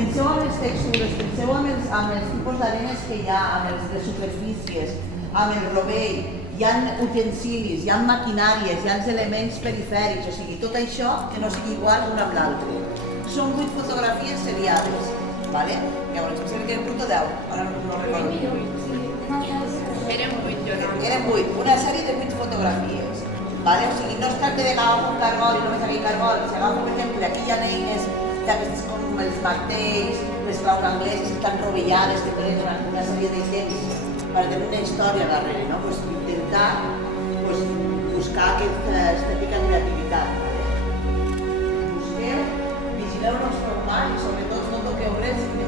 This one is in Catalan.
Penseu en les textures, penseu en els tipus d'arenes que hi ha, en les superfícies, amb el rovell, hi ha utensilis, hi ha maquinàries, hi ha elements perifèrics, o sigui, tot això que no sigui igual un amb l'altre. Són 8 fotografies seriades, ¿vale? Llavors, em sembla que eren 8 o 10, ara no recordo. Eren 8, jo no. Eren 8, una sèrie de 8 fotografies. ¿Vale? O sigui, no es tracta d'agafar un cargol i només aquell cargol. Si agafo, per exemple, aquí hi ha eines d'aquestes com els martells, les claus angleses que estan rovellades, que tenen una sèrie de temps per tenir una història darrere, no? Pues intentar buscar aquesta estètica creativitat. Busqueu, vigileu-nos formar i sobretot no toqueu res i